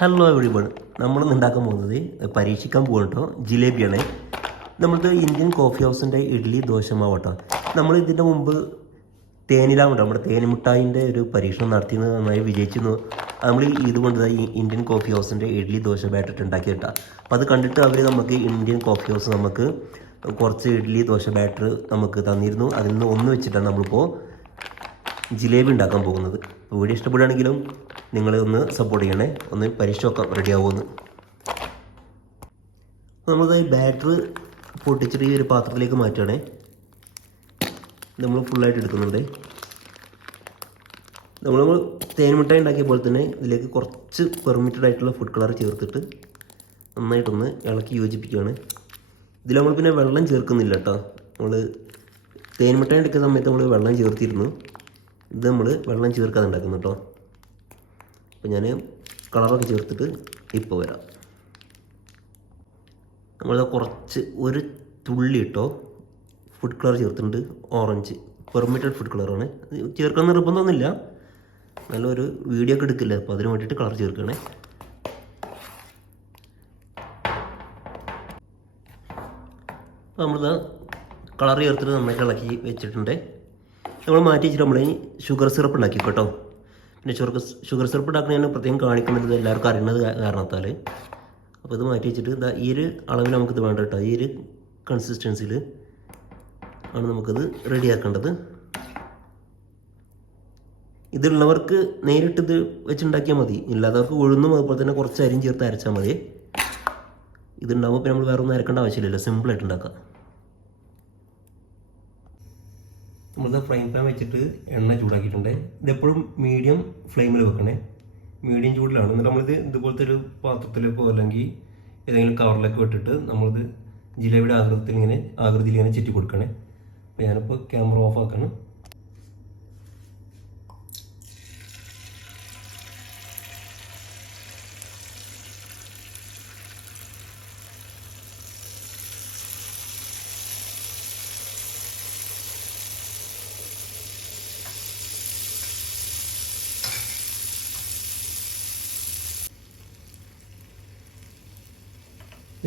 Hello എവരിബൺ നമ്മളിന്ന് ഉണ്ടാക്കാൻ പോകുന്നത് പരീക്ഷിക്കാൻ പോകണം കേട്ടോ ജിലേബിയാണ്. നമ്മളത് ഇന്ത്യൻ കോഫി ഹൗസിന്റെ ഇഡ്ഡലി ദോശമാവ് കേട്ടോ നമ്മൾ ഇതിന്റെ മുമ്പ് തേനിലാവുണ്ട് നമ്മുടെ തേനിമുട്ടായിന്റെ ഒരു പരീക്ഷണം നടത്തിയത് നന്നായി വിജയിച്ചിരുന്നു. നമ്മൾ ഇതുകൊണ്ട് ഇന്ത്യൻ കോഫി ഹൗസിന്റെ ഇഡ്ഡലി ദോശ ബാറ്റർ ഉണ്ടാക്കി കേട്ടോ. അപ്പോൾ അത് കണ്ടിട്ട് അവർ നമുക്ക് ഇന്ത്യൻ കോഫി ഹൗസ് നമുക്ക് കുറച്ച് ഇഡ്ഡലി ദോശ ബാറ്റർ നമുക്ക് തന്നിരുന്നു. അതിൽ നിന്ന് ഒന്ന് വെച്ചിട്ടാണ് നമ്മളിപ്പോൾ ജിലേബി ഉണ്ടാക്കാൻ പോകുന്നത്. അപ്പോൾ വീഡിയോ ഇഷ്ടപ്പെടുകയാണെങ്കിലും നിങ്ങൾ ഒന്ന് സപ്പോർട്ട് ചെയ്യണേ. ഒന്ന് പരീക്ഷ നോക്കാം റെഡി ആവുമെന്ന് നമ്മളത് ബാറ്റർ പൊട്ടിച്ചിട്ട് ഈ ഒരു പാത്രത്തിലേക്ക് മാറ്റുകയാണേ നമ്മൾ ഫുള്ളായിട്ട് എടുക്കുന്നുണ്ട് നമ്മൾ നമ്മൾ തേൻമിഠായി ഉണ്ടാക്കിയ പോലെ തന്നെ ഇതിലേക്ക് കുറച്ച് പെർമിറ്റഡ് ആയിട്ടുള്ള ഫുഡ് കളർ ചേർത്തിട്ട് നന്നായിട്ടൊന്ന് ഇളക്കി യോജിപ്പിക്കുകയാണ് ഇതിൽ നമ്മൾ പിന്നെ വെള്ളം ചേർക്കുന്നില്ല കേട്ടോ നമ്മൾ തേൻമിഠായി എടുക്കുന്ന സമയത്ത് നമ്മൾ വെള്ളം ചേർത്തിരുന്നു. ഇത് നമ്മൾ വെള്ളം ചേർക്കാതെ ഉണ്ടാക്കുന്നു കേട്ടോ. അപ്പോൾ ഞാൻ കളറൊക്കെ ചേർത്തിട്ട് ഇപ്പോൾ വരാം. നമ്മൾ കുറച്ച് ഒരു തുള്ളി ഇട്ടോ. ഫുഡ് കളർ ചേർത്തിട്ടുണ്ട്. ഓറഞ്ച് പെർമിറ്റഡ് ഫുഡ് കളറാണ് ചേർക്കാൻ നിർബന്ധമൊന്നുമില്ല. നല്ലൊരു വീഡിയോ ഒക്കെ എടുക്കില്ല? അപ്പോൾ അതിന് വേണ്ടിയിട്ട് കളർ അപ്പോൾ നമ്മളിത് കളർ ചേർത്തിട്ട് നന്നായിട്ട് ഇളക്കി വെച്ചിട്ടുണ്ട്. നമ്മൾ മാറ്റി വെച്ചിട്ട് നമ്മൾ ഷുഗർ സിറപ്പ് ഉണ്ടാക്കി കേട്ടോ. പിന്നെ ഷുഗർ ഷുഗർ സിറപ്പ് ഉണ്ടാക്കുന്നതിന് പ്രത്യേകം കാണിക്കുന്നത് എല്ലാവർക്കും അറിയുന്നത് കാരണത്താൽ അപ്പോൾ ഇത് മാറ്റി വെച്ചിട്ട് ഇതാ ഈ ഒരു അളവിൽ നമുക്കിത് വേണ്ട കേട്ടോ. ഈ ഒരു കൺസിസ്റ്റൻസിയിൽ ആണ് നമുക്കിത് റെഡിയാക്കേണ്ടത്. ഇതുള്ളവർക്ക് നേരിട്ട് ഇത് വെച്ചുണ്ടാക്കിയാൽ മതി. ഇല്ലാത്തവർക്ക് ഉഴുന്നും അതുപോലെ തന്നെ കുറച്ച് അരിയും ചേർത്ത് അരച്ചാൽ മതി. ഇതുണ്ടാകുമ്പോൾ പിന്നെ നമ്മൾ വേറെ ഒന്നും അരക്കേണ്ട ആവശ്യമില്ലല്ലോ. സിമ്പിളായിട്ട് ഉണ്ടാക്കാം നമ്മളിത് ഫ്രൈ പാൻ വെച്ചിട്ട് എണ്ണ ചൂടാക്കിയിട്ടുണ്ട്. ഇതെപ്പോഴും മീഡിയം ഫ്ലെയിമിൽ വെക്കണേ. മീഡിയം ചൂടിലാണ്. എന്നിട്ട് നമ്മളിത് ഇതുപോലത്തെ ഒരു പാത്രത്തിലേക്കോ അല്ലെങ്കിൽ ഏതെങ്കിലും കവറിലൊക്കെ ഇട്ടിട്ട് നമ്മളിത് ജിലേബിയുടെ ആകൃതിയിൽ ഇങ്ങനെ ആകൃതിയിൽ ഇങ്ങനെ ചുറ്റി കൊടുക്കണേ. അപ്പോൾ ഞാനിപ്പോൾ ക്യാമറ ഓഫ് ആക്കണം.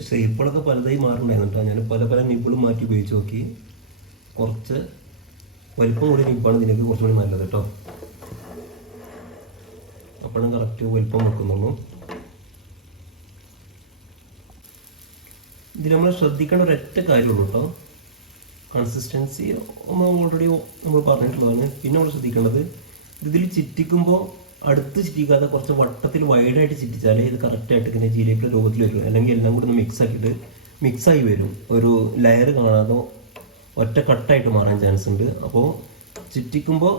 ഷേപ്പുകളൊക്കെ പലതായി മാറുന്നുണ്ടായിരുന്നു കേട്ടോ ഞാൻ പല പല നിപ്പിളും മാറ്റി ഉപയോഗിച്ച് നോക്കി കുറച്ച് വലിപ്പം കൂടി നിപ്പാണ് ഇതിനൊക്കെ കുറച്ചുകൂടി നല്ലത് കേട്ടോ അപ്പോഴും കറക്റ്റ് വലിപ്പം വെക്കുന്നുള്ളൂ ഇതിൽ നമ്മൾ ശ്രദ്ധിക്കേണ്ട ഒരൊറ്റ കാര്യമുള്ളൂ കേട്ടോ കൺസിസ്റ്റൻസി ഒന്ന് ഓൾറെഡി നമ്മൾ പറഞ്ഞിട്ടുള്ളതാണ്. പിന്നെ നമ്മൾ ശ്രദ്ധിക്കേണ്ടത് ഇതിൽ ചിറ്റിക്കുമ്പോൾ അടുത്ത് ചിറ്റിക്കാതെ കുറച്ച് വട്ടത്തിൽ വൈഡായിട്ട് ചിറ്റിച്ചാലേ ഇത് കറക്റ്റായിട്ട് ഇങ്ങനെ ജിലേബിയുടെ രൂപത്തിൽ വരും. അല്ലെങ്കിൽ എല്ലാം കൂടി ഒന്ന് മിക്സ് ആക്കിയിട്ട് മിക്സായി വരും. ഒരു ലെയർ കാണാതെ ഒറ്റ കട്ടായിട്ട് മാറാൻ ചാൻസ് ഉണ്ട്. അപ്പോൾ ചിറ്റിക്കുമ്പോൾ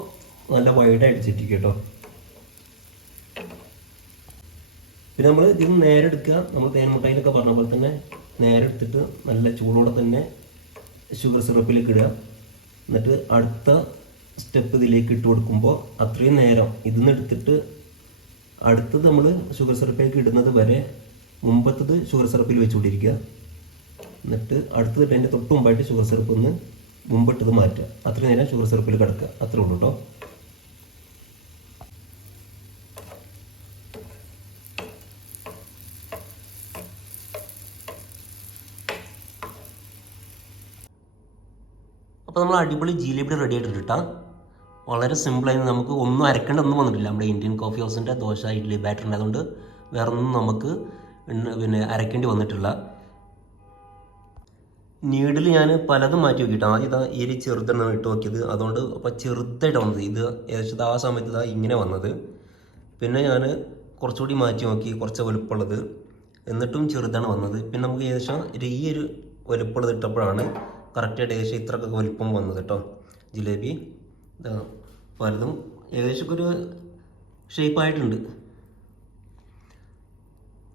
നല്ല വൈഡായിട്ട് ചിറ്റിക്കും കേട്ടോ പിന്നെ നമ്മൾ ഇത് നേരെ എടുക്കുക. നമ്മൾ തേൻമുട്ടായിലൊക്കെ പറഞ്ഞ പോലെ തന്നെ നേരെ എടുത്തിട്ട് നല്ല ചൂടോടെ തന്നെ ഷുഗർ സിറപ്പിലേക്ക് ഇടുക. എന്നിട്ട് അടുത്ത സ്റ്റെപ്പ് ഇതിലേക്ക് ഇട്ട് കൊടുക്കുമ്പോൾ അത്രയും നേരം ഇതിന്ന് എടുത്തിട്ട് അടുത്തത് നമ്മൾ ഷുഗർ സിറപ്പിലേക്ക് ഇടുന്നത് വരെ മുമ്പത്തത് ഷുഗർ സിറപ്പിൽ വെച്ചുകൊണ്ടിരിക്കുക. എന്നിട്ട് അടുത്തത് അതിന്റെ തൊട്ട് മുമ്പായിട്ട് ഷുഗർ സിറപ്പ് ഒന്ന് മുമ്പിട്ടത് മാറ്റുക. അത്രയും നേരം ഷുഗർ സിറപ്പിൽ കിടക്കുക. അത്രേ ഉള്ളൂ കേട്ടോ അപ്പോൾ നമ്മൾ അടിപൊളി ജിലേബി റെഡി ആയിട്ടുണ്ട് കേട്ടോ വളരെ സിമ്പിളായി നമുക്ക് ഒന്നും അരക്കേണ്ട ഒന്നും വന്നിട്ടില്ല. നമ്മുടെ ഇന്ത്യൻ കോഫി ഹൗസിന്റെ ദോശ ഇഡ്ഡലി ബാറ്റർ ഉണ്ടായതുകൊണ്ട് വേറെ ഒന്നും നമുക്ക് പിന്നെ അരക്കേണ്ടി വന്നിട്ടില്ല. നീഡിൽ ഞാൻ പലതും മാറ്റി നോക്കിയിട്ട് ആദ്യം ഇതാ ഒരു ചെറുതെണ്ണം ഇട്ട് നോക്കിയത്. അതുകൊണ്ട് അപ്പോൾ ചെറുതായിട്ട് വന്നത്. ഇത് ഏകദേശം ആ സമയത്ത് ഇതാ ഇങ്ങനെ വന്നത്. പിന്നെ ഞാൻ കുറച്ചുകൂടി മാറ്റി നോക്കി. കുറച്ച് വലുപ്പമുള്ളത്. എന്നിട്ടും ചെറുതാണ് വന്നത്. പിന്നെ നമുക്ക് ഏകദേശം ഈ ഒരു വലുപ്പമുള്ളത് ഇട്ടപ്പോഴാണ് കറക്റ്റായിട്ട് ഏകദേശം ഇത്രയൊക്കെ വലിപ്പം വന്നത് കേട്ടോ. ജിലേബി പലതും ഏകദേശം ഒരു ഷേപ്പായിട്ടുണ്ട്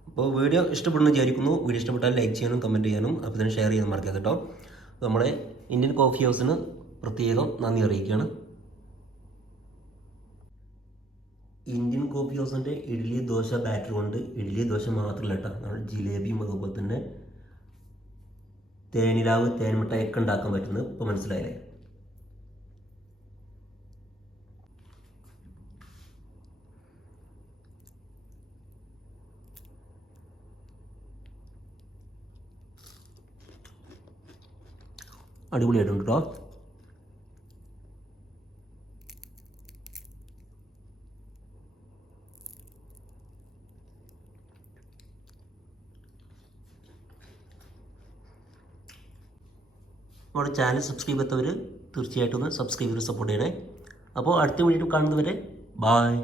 അപ്പോൾ വീഡിയോ ഇഷ്ടപ്പെടുന്നു വിചാരിക്കുന്നു. വീഡിയോ ഇഷ്ടപ്പെട്ടാൽ ലൈക്ക് ചെയ്യാനും കമന്റ് ചെയ്യാനും അപ്പോൾ തന്നെ ഷെയർ ചെയ്യാൻ മറക്കുക കേട്ടോ. നമ്മുടെ ഇന്ത്യൻ കോഫി ഹൗസിന് പ്രത്യേകം നന്ദി അറിയിക്കുകയാണ്. ഇന്ത്യൻ കോഫി ഹൗസിന്റെ ഇഡ്ഡലി ദോശ ബാറ്റർ കൊണ്ട് ഇഡ്ഡലി ദോശ മാത്രമല്ല കേട്ടോ. നമ്മൾ ജിലേബിയും അതുപോലെ തന്നെ തേനിലാവ് തേൻമിഠായൊക്കെ ഉണ്ടാക്കാൻ പറ്റുന്നത് ഇപ്പോൾ മനസ്സിലായില്ലേ? അടിപൊളിയായിട്ടുണ്ട് കേട്ടോ നമ്മുടെ ചാനൽ സബ്സ്ക്രൈബ് ചെയ്യാത്തവർ തീർച്ചയായിട്ടും ഒന്ന് സബ്സ്ക്രൈബ് ചെയ്ത് സപ്പോർട്ട് ചെയ്യണേ. അപ്പോൾ അടുത്ത വീഡിയോ കാണുന്നവരെ ബായ്